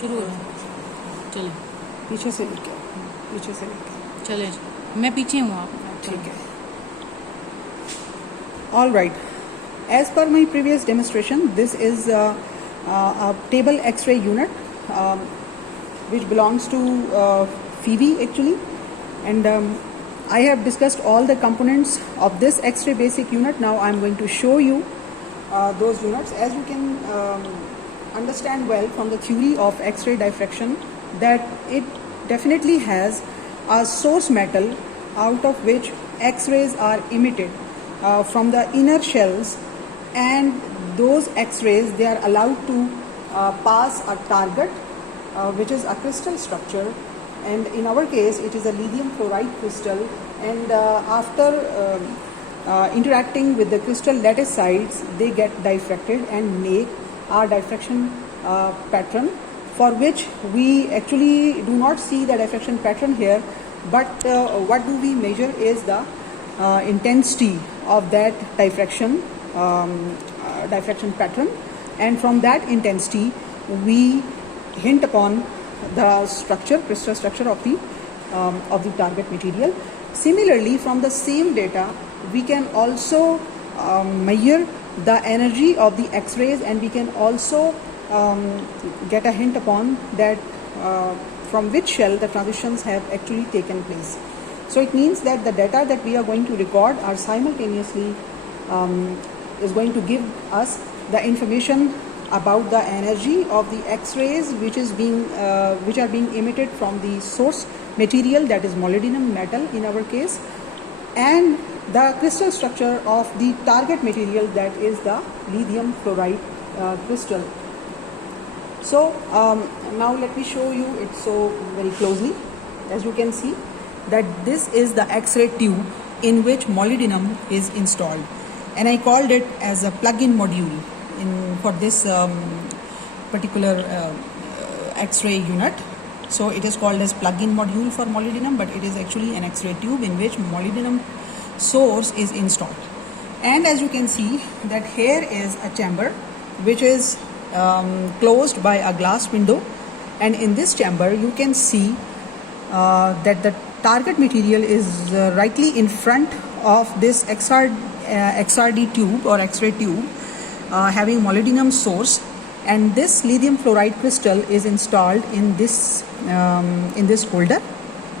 शुरू हो जाए। चले पीछे से लेके चले, मैं पीछे हूँ, आप ठीक है. All right. As per my previous demonstration, this is a table X-ray unit which belongs to Phoebe actually, and I have discussed all the components of this X-ray basic unit. Now I am going to show you those units. As you can understand well from the theory of X-ray diffraction, that it definitely has a source metal out of which X-rays are emitted from the inner shells, and those X-rays, they are allowed to pass a target which is a crystal structure, and in our case it is a lithium fluoride crystal, and after interacting with the crystal lattice sites, they get diffracted and make our diffraction pattern, for which we actually do not see the diffraction pattern here, but what do we measure is the intensity of that diffraction pattern, and from that intensity we hint upon the crystal structure of the target material. Similarly, from the same data we can also measure the energy of the X-rays, and we can also get a hint upon that from which shell the transitions have actually taken place. So it means that the data that we are going to record are simultaneously is going to give us the information about the energy of the X-rays which are being emitted from the source material, that is molybdenum metal in our case, and the crystal structure of the target material, that is the lithium fluoride crystal. So now let me show you it so very closely. As you can see that this is the X-ray tube in which molybdenum is installed, and I called it as a plug-in module for this particular X-ray unit. So it is called as plug-in module for molybdenum, but it is actually an X-ray tube in which molybdenum source is installed. And as you can see that here is a chamber which is closed by a glass window, and in this chamber you can see that the target material is rightly in front of this XRD tube or X-ray tube having molybdenum source, and this lithium fluoride crystal is installed in this holder,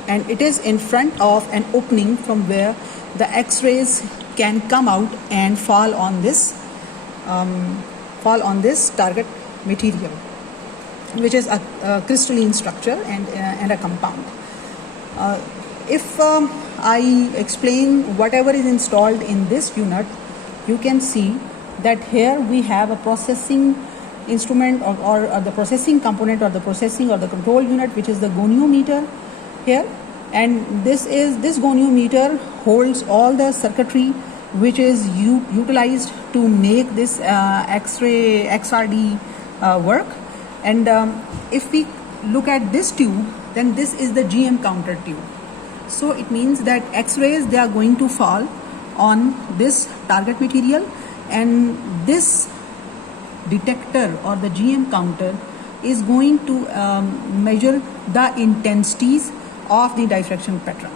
and it is in front of an opening from where the X-rays can come out and fall on this target material, which is a crystalline structure and a compound. If I explain whatever is installed in this unit, you can see that here we have a processing instrument or the processing component or the processing or the control unit, which is the goniometer here, and this goniometer holds all the circuitry which is utilized to make this X-ray XRD work. And if we look at this tube, then this is the GM counter tube. So it means that X-rays, they are going to fall on this target material, and this detector or the GM counter is going to measure the intensities of the diffraction pattern,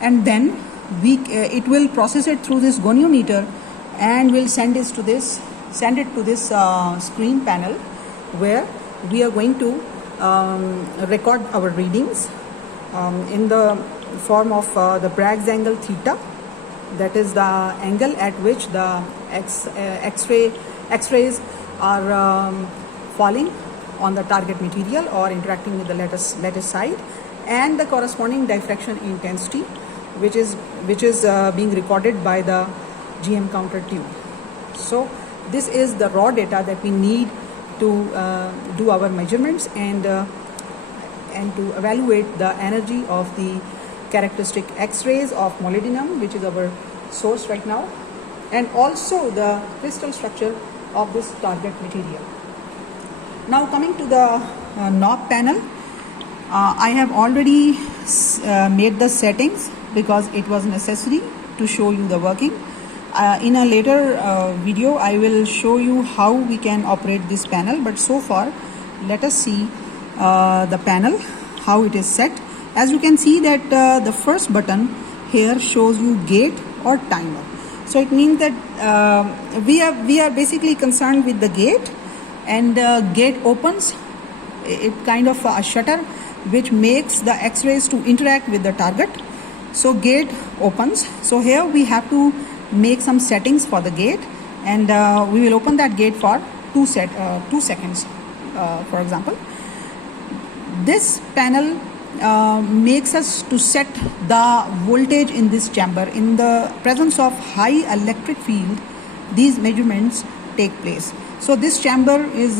and then it will process it through this goniometer and will send it to this screen panel, where we are going to record our readings in the form of the Bragg's angle theta, that is the angle at which the X-rays are falling on the target material or interacting with the lattice side, and the corresponding diffraction intensity which is being recorded by the GM counter tube. So this is the raw data that we need to do our measurements and to evaluate the energy of the characteristic X-rays of molybdenum, which is our source right now, and also the crystal structure of this target material. Now coming to the knob panel, I have already made the settings because it was necessary to show you the working. In a later video I will show you how we can operate this panel, but so far let us see the panel, how it is set. As you can see that the first button here shows you gate or timer. So it means that we are basically concerned with the gate, and gate opens. It kind of a shutter which makes the X-rays to interact with the target. So gate opens. So here we have to make some settings for the gate, and we will open that gate for 2 seconds, for example. This panel makes us to set the voltage in this chamber. In the presence of high electric field, these measurements take place. So this chamber is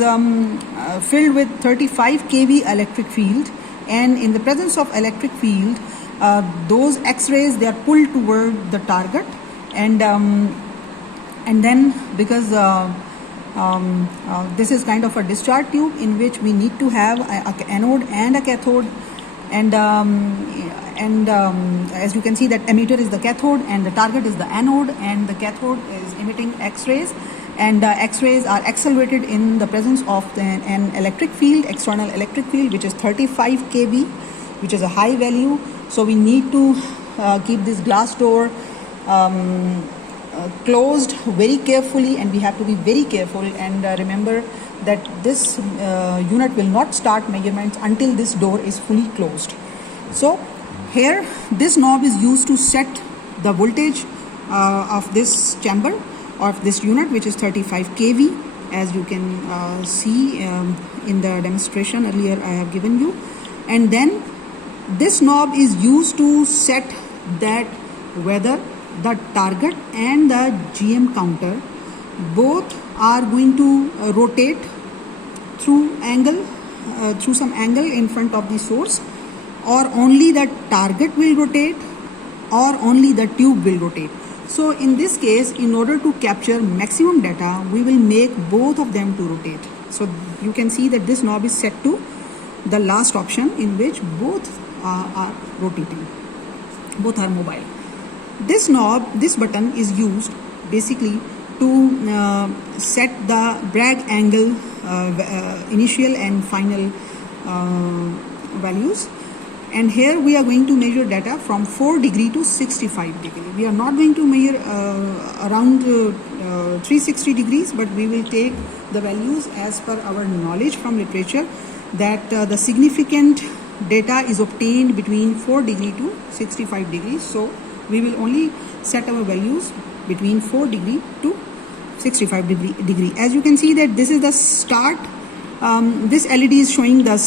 filled with 35 kV electric field, and in the presence of electric field, those X-rays, they are pulled toward the target, and then because this is kind of a discharge tube in which we need to have a anode and a cathode, and as you can see that emitter is the cathode and the target is the anode, and the cathode is emitting X-rays, and X-rays are accelerated in the presence of an electric field, external electric field, which is 35 kV, which is a high value. So we need to keep this glass door closed very carefully, and we have to be very careful and remember that this unit will not start measurements until this door is fully closed. So here this knob is used to set the voltage of this chamber, of this unit, which is 35 kV, as you can see in the demonstration earlier I have given you. And then this knob is used to set that whether the target and the GM counter both are going to rotate through some angle in front of the source, or only the target will rotate, or only the tube will rotate. So in this case, in order to capture maximum data, we will make both of them to rotate. So you can see that this knob is set to the last option, in which both are rotating, both are mobile. This knob, this button is used basically to set the Bragg angle, initial and final values. And here we are going to measure data from 4 degree to 65 degree. We are not going to measure around 360 degrees, but we will take the values as per our knowledge from literature, that the significant data is obtained between 4 degree to 65 degrees. So we will only set our values between 4 degree to 65 degree. As you can see that this is the start. This LED is showing the